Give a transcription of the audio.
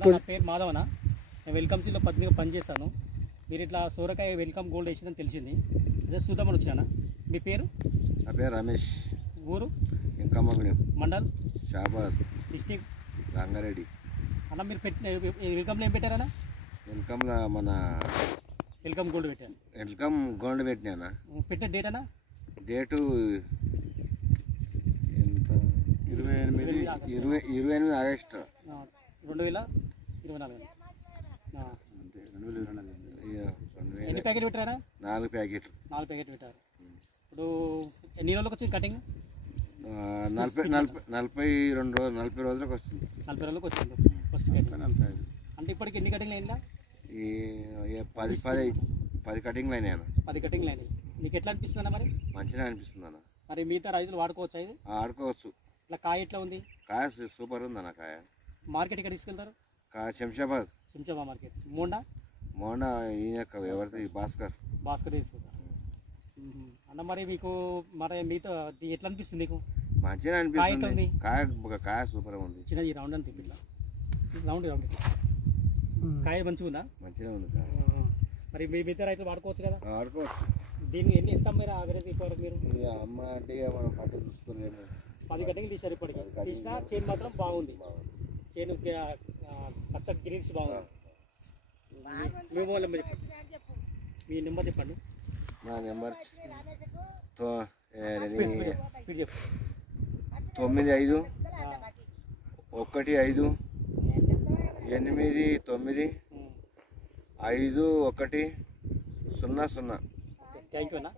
నా పేరు మాధవన. నేను వెల్కమ్ సీలో పత్రిక పనిచేస్తాను. మీరు ఇట్లా సోరకాయ వెల్కమ్ గోల్డ్ వేసిందని తెలిసింది, అదే చూద్దామని వచ్చినా. మీ పేరు? నా పేరు రమేష్. ఊరు? ఇంకమ్మగూడెం. మండల్? షాబాద్. డిస్ట్రిక్ట్? రంగారెడ్డి. అన్న మీరు వెల్కమ్లో ఏం పెట్టారన్నా? వెల్కమ్లో మన వెల్కమ్ గోల్డ్ పెట్టాను. వెల్కమ్ గోల్డ్ పెట్టినా. పెట్టిన డేట్ అన్నా? డేటు ఎంత? 28 ఆగస్టు 2024. ఎన్ని ప్యాకెట్ పెట్టారా? 4 ప్యాకెట్లు. 4 ప్యాకెట్ పెట్టారు. ఇప్పుడు ఎన్ని రోజులకు వచ్చింది కటింగ్? 40 రోజులకు వస్తుంది. 40 రోజులకు వచ్చింది ఫస్ట్ కటింగ్. అంటే ఇప్పటికి ఎన్ని కటింగ్లు అయినా? ఈ 10 కటింగ్లు అయినాయి. 10 కటింగ్లు అయినాయి. నీకు ఎట్లా అనిపిస్తుంది అన్న? మరి మంచిగా అనిపిస్తుంది అన్న. మరి మిగతా రైతులు వాడుకోవచ్చు ఇది? ఆడుకోవచ్చు. ఇట్లా కాయ ఎట్లా ఉంది? కాయ సూపర్ ఉంది అన్న. కాయ మార్కెట్ ఎక్కడ తీసుకెళ్తారు? శంషాబాద్ మార్కెట్. మోండా ఈయన ఎవరిది? భాస్కర్ తీసుకెళ్తారు అన్న. మరి మీకు మరి మీతో ఎట్లా అనిపిస్తుంది నీకు? మంచిగా అనిపిస్తుంది. కాయ సూపర్ ఉంది. చిన్న ఈ రౌండ్ అని తిప్పి రౌండ్ కాయ మంచిగా ఉందా? మంచిగా ఉంది. మరి మీ మిగతా రైతులు వాడుకోవచ్చు కదా? వాడుకోవచ్చు. దీన్ని ఎంత అమ్మారు యావరేజ్ ఇప్పటివరకు మీరు? అమ్మ అంటే మనం పట్టు చూసుకోలేము. 10 కటింగ్లు తీశారు. ఇప్పటికి తీసినా చేను మాత్రం బాగుంది. చేను పచ్చడి గ్రీన్స్ బాగుంది. మీ మొబైల్ నెంబర్ చెప్పండి. మీ నెంబర్ చెప్పండి. నా నెంబర్ స్పీడ్ చెప్పు. 95 15 89 51 00. థ్యాంక్ యూ అన్న.